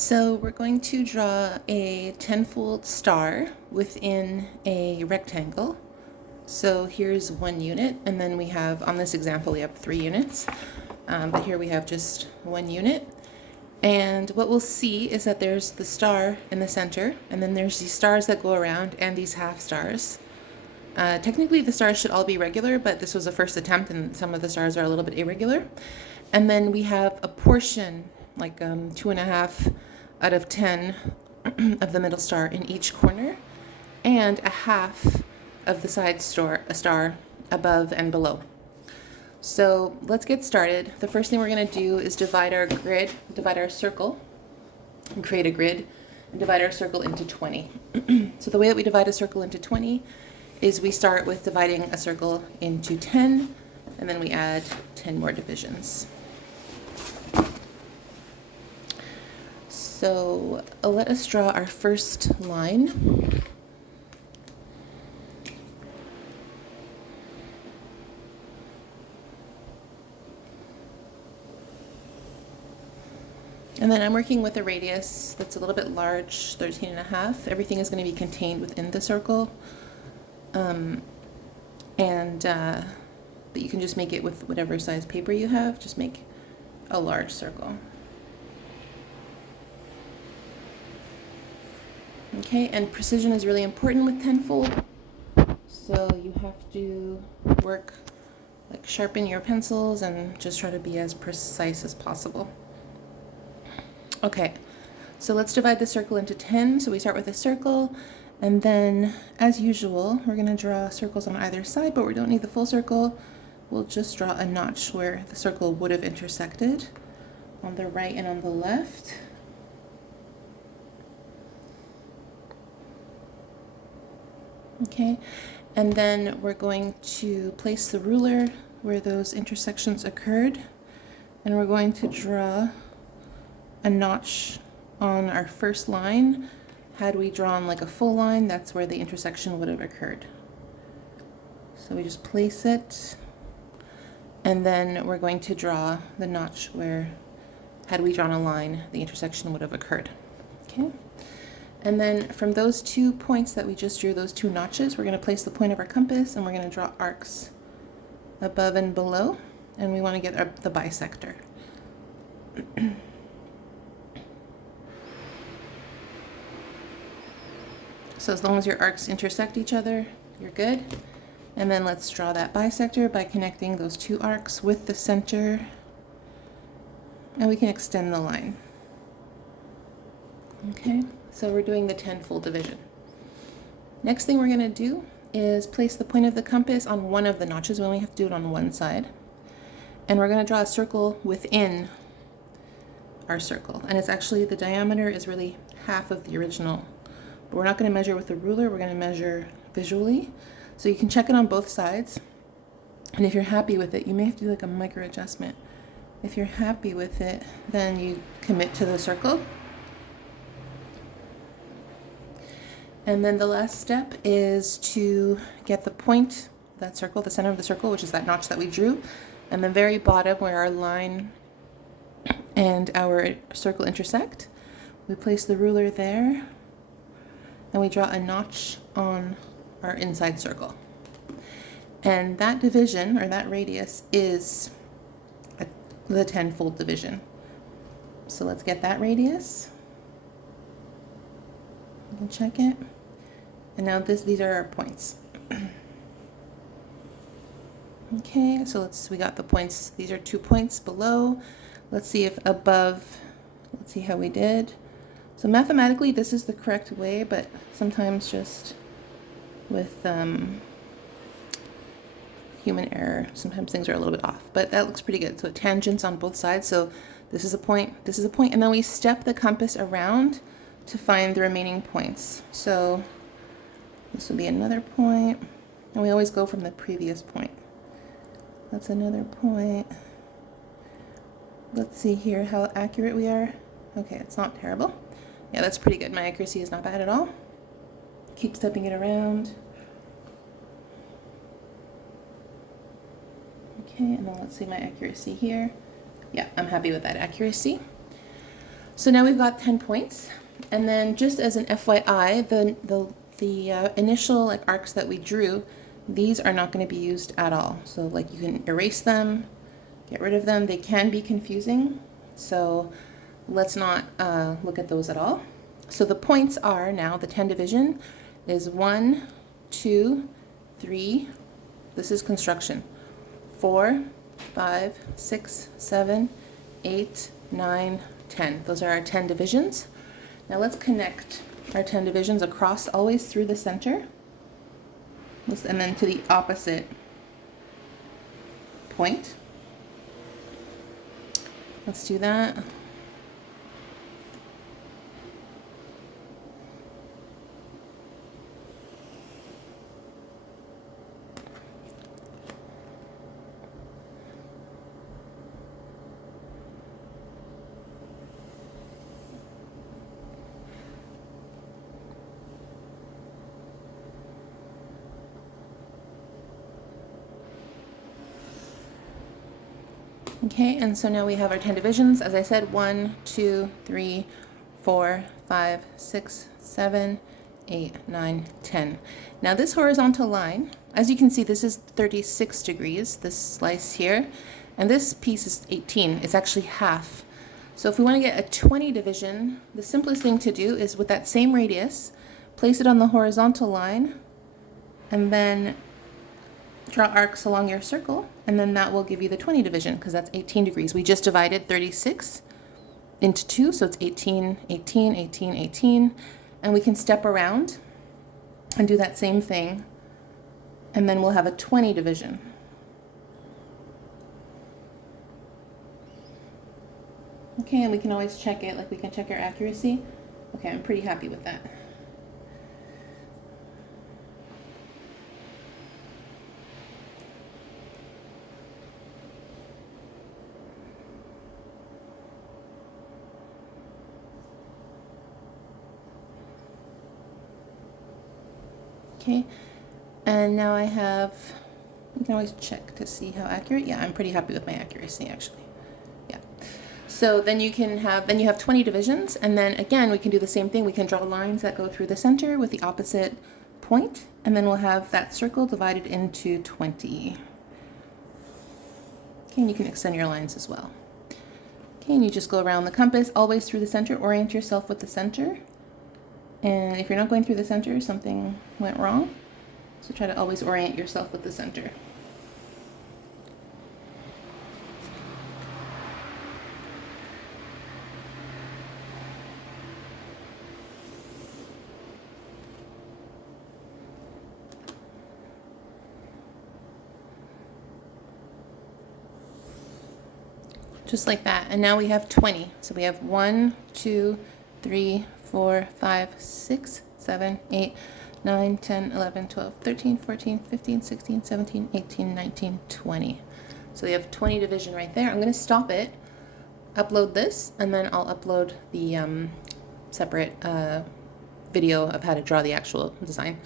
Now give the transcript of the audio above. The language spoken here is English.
So we're going to draw a tenfold star within a rectangle. So here's one unit, and then we have, on this example, we have 3 units, but here we have just 1 unit. And what we'll see is that there's the star in the center, and then there's these stars that go around and these half stars. Technically the stars should all be regular, but this was a first attempt and some of the stars are a little bit irregular. And then we have a portion, like 2.5 out of 10 of the middle star in each corner, and a half of the side star above and below. So let's get started. The first thing we're going to do is divide our circle, and create a grid, and divide our circle into 20. So the way that we divide a circle into 20 is we start with dividing a circle into 10, and then we add 10 more divisions. So let us draw our first line. And then I'm working with a radius that's a little bit large, 13.5. Everything is going to be contained within the circle. But you can just make it with whatever size paper you have. Just make a large circle. Okay, and precision is really important with tenfold. So you have to work, like sharpen your pencils and just try to be as precise as possible. Okay, so let's divide the circle into 10. So we start with a circle, and then as usual, we're gonna draw circles on either side, but we don't need the full circle. We'll just draw a notch where the circle would have intersected on the right and on the left. Okay, and then we're going to place the ruler where those intersections occurred, and we're going to draw a notch on our first line. Had we drawn like a full line, that's where the intersection would have occurred. So we just place it, and then we're going to draw the notch where, had we drawn a line, the intersection would have occurred. Okay. And then from those 2 points that we just drew, those 2 notches, we're going to place the point of our compass, and we're going to draw arcs above and below, and we want to get the bisector. So as long as your arcs intersect each other, you're good. And then let's draw that bisector by connecting those 2 arcs with the center, and we can extend the line. Okay. So we're doing the tenfold division. Next thing we're going to do is place the point of the compass on one of the notches. We only have to do it on one side. And we're going to draw a circle within our circle. And it's actually, the diameter is really half of the original. But we're not going to measure with the ruler, we're going to measure visually. So you can check it on both sides. And if you're happy with it, you may have to do like a micro adjustment. If you're happy with it, then you commit to the circle. And then the last step is to get the point, that circle, the center of the circle, which is that notch that we drew, and the very bottom where our line and our circle intersect. We place the ruler there, and we draw a notch on our inside circle. And that division, or that radius, is the tenfold division. So let's get that radius. You can check it. And now these are our points. Okay, so we got the points. These are 2 points below. Let's see if above, let's see how we did. So mathematically this is the correct way, but sometimes just with human error, sometimes things are a little bit off, but that looks pretty good. So tangents on both sides. So this is a point, and then we step the compass around to find the remaining points. So this will be another point, and we always go from the previous point. That's another point. Let's see here how accurate we are. Okay, it's not terrible. Yeah, that's pretty good. My accuracy is not bad at all. Keep stepping it around. Okay, and then let's see my accuracy here. Yeah, I'm happy with that accuracy. So now we've got 10 points. And then just as an FYI, the initial like arcs that we drew, these are not going to be used at all. So like you can erase them, get rid of them. They can be confusing. So let's not look at those at all. So the points are now, the 10 division is 1, 2, 3, this is construction, 4, 5, 6, 7, 8, 9, 10. Those are our 10 divisions. Now let's connect our 10 divisions across always through the center and then to the opposite point. Let's do that. Okay, and so now we have our 10 divisions. As I said, 1, 2, 3, 4, 5, 6, 7, 8, 9, 10. Now this horizontal line, as you can see, this is 36 degrees, this slice here, and this piece is 18. It's actually half. So if we want to get a 20 division, the simplest thing to do is with that same radius, place it on the horizontal line, and then draw arcs along your circle, and then that will give you the 20 division because that's 18 degrees. We just divided 36 into 2, so it's 18, 18, 18, 18, and we can step around and do that same thing, and then we'll have a 20 division. Okay, and we can always check it, like we can check our accuracy. Okay, I'm pretty happy with that. Okay, and now I have, you can always check to see how accurate. Yeah, I'm pretty happy with my accuracy actually. Yeah. So then you have 20 divisions, and then again we can do the same thing. We can draw lines that go through the center with the opposite point, and then we'll have that circle divided into 20. Okay, and you can extend your lines as well. Okay, and you just go around the compass always through the center. Orient yourself with the center. And if you're not going through the center, something went wrong. So try to always orient yourself with the center. Just like that. And now we have 20. So we have 1, 2, 3, 4, 5, 6, 7, 8, 9, 10, 11, 12, 13, 14, 15, 16, 17, 18, 19, 20. So we have 20 division right there. I'm going to stop it, upload this, and then I'll upload the separate video of how to draw the actual design.